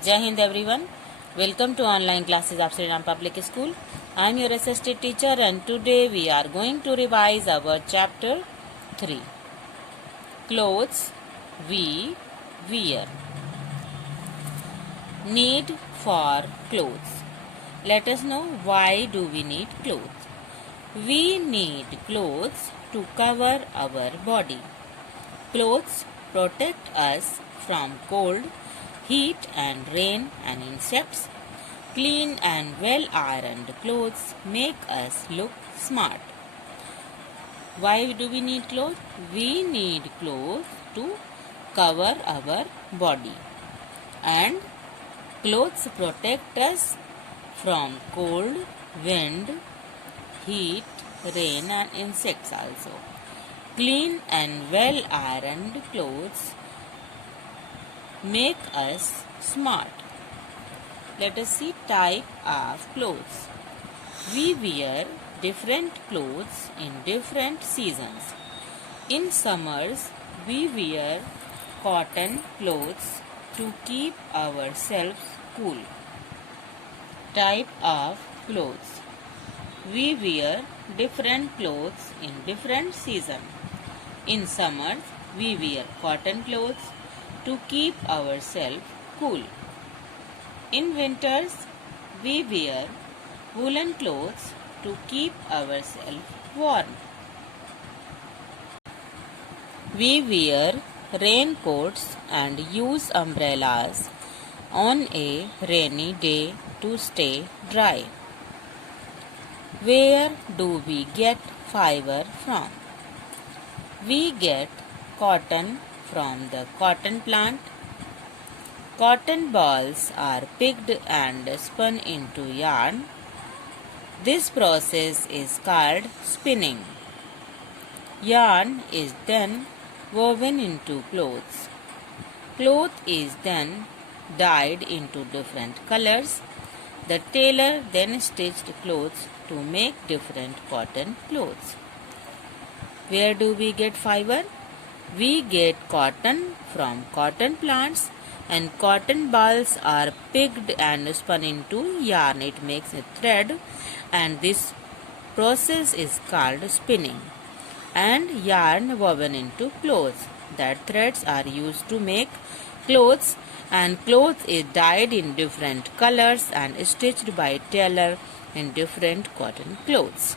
Jai Hind everyone. Welcome to online classes of Sri Ram Public School. I am your SST teacher and today we are going to revise our chapter 3. Clothes we wear. Need for clothes. Let us know why do we need clothes. We need clothes to cover our body. Clothes protect us from cold, heat and rain and insects. Clean and well ironed clothes make us look smart. Why do we need clothes? We need clothes to cover our body. And clothes protect us from cold, wind, heat, rain and insects also. Clean and well ironed clothes make us smart. Let us see type of clothes. We wear different clothes in different seasons. In summers, we wear cotton clothes to keep ourselves cool. Type of clothes. We wear different clothes in different seasons. In summers, we wear cotton clothes to keep ourselves cool. In winters, we wear woolen clothes to keep ourselves warm. We wear raincoats and use umbrellas on a rainy day to stay dry. Where do we get fiber from? We get cotton from the cotton plant. Cotton balls are picked and spun into yarn. This process is called spinning. Yarn is then woven into clothes. Cloth is then dyed into different colors. The tailor then stitched clothes to make different cotton clothes. Where do we get fiber? We get cotton from cotton plants and cotton balls are picked and spun into yarn. It makes a thread and this process is called spinning. And yarn woven into clothes. That threads are used to make clothes and cloth is dyed in different colors and stitched by tailor in different cotton clothes.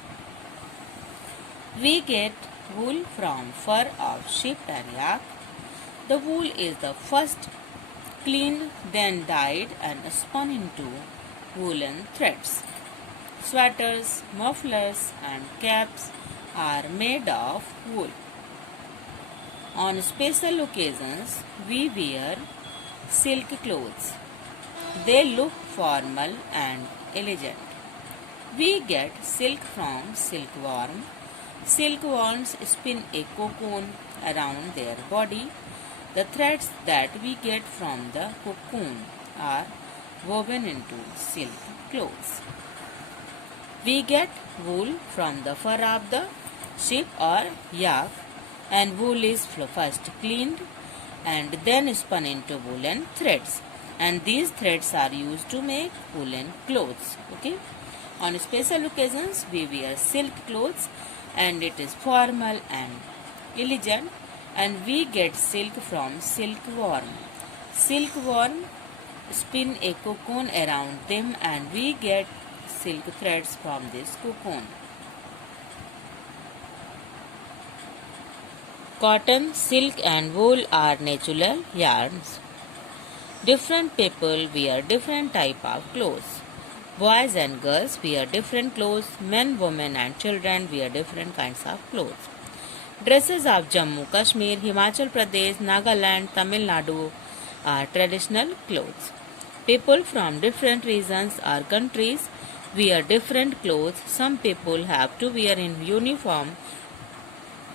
We get wool from fur of sheep and yak. The wool is the first cleaned, then dyed and spun into woolen threads. Sweaters, mufflers and caps are made of wool. On special occasions, we wear silk clothes. They look formal and elegant. We get silk from silkworm. Silkworms spin a cocoon around their body. The threads that we get from the cocoon are woven into silk clothes. We get wool from the fur of the sheep or yak, and wool is first cleaned and then spun into woolen threads, and these threads are used to make woolen clothes. Okay, on special occasions we wear silk clothes and it is formal and elegant, and we get silk from silkworm. Silkworm spin a cocoon around them and we get silk threads from this cocoon. Cotton, silk and wool are natural yarns. Different people wear different type of clothes. Boys and girls wear different clothes. Men, women and children wear different kinds of clothes. Dresses of Jammu, Kashmir, Himachal Pradesh, Nagaland, Tamil Nadu are traditional clothes. People from different regions or countries wear different clothes. Some people have to wear in uniform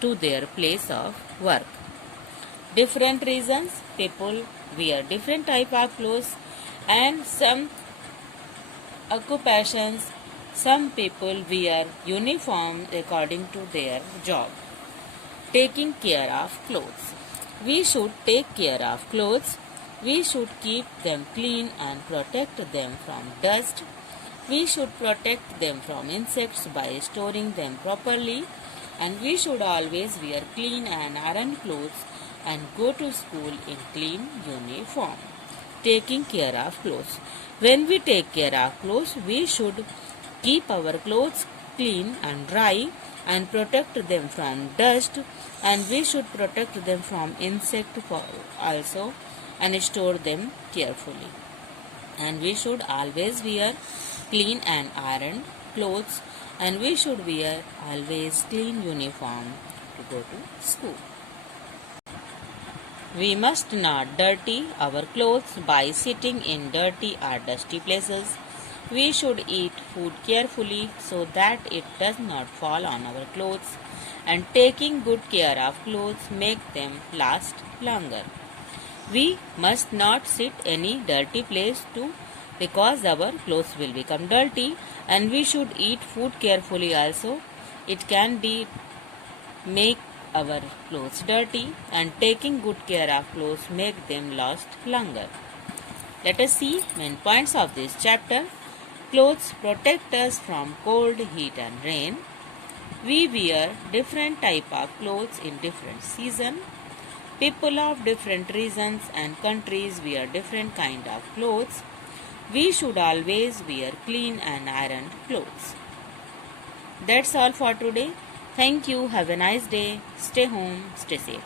to their place of work. Different regions, people wear different type of clothes, and some occupations, some people wear uniform according to their job. Taking care of clothes. We should take care of clothes We should keep them clean and protect them from dust. We should protect them from insects by storing them properly, and we should always wear clean and ironed clothes and go to school in clean uniform. Taking care of clothes. When we take care of clothes, we should keep our clothes clean and dry and protect them from dust, and we should protect them from insect also and store them carefully. And we should always wear clean and ironed clothes, and we should wear always clean uniform to go to school. We must not dirty our clothes by sitting in dirty or dusty places. We should eat food carefully so that it does not fall on our clothes, and taking good care of clothes make them last longer. We must not sit any dirty place too, because our clothes will become dirty, and we should eat food carefully also. It can be make our clothes dirty, and taking good care of clothes make them last longer. Let us see main points of this chapter. Clothes protect us from cold, heat and rain. We wear different type of clothes in different season. People of different regions and countries wear different kind of clothes. We should always wear clean and ironed clothes. That's all for today. Thank you. Have a nice day. Stay home. Stay safe.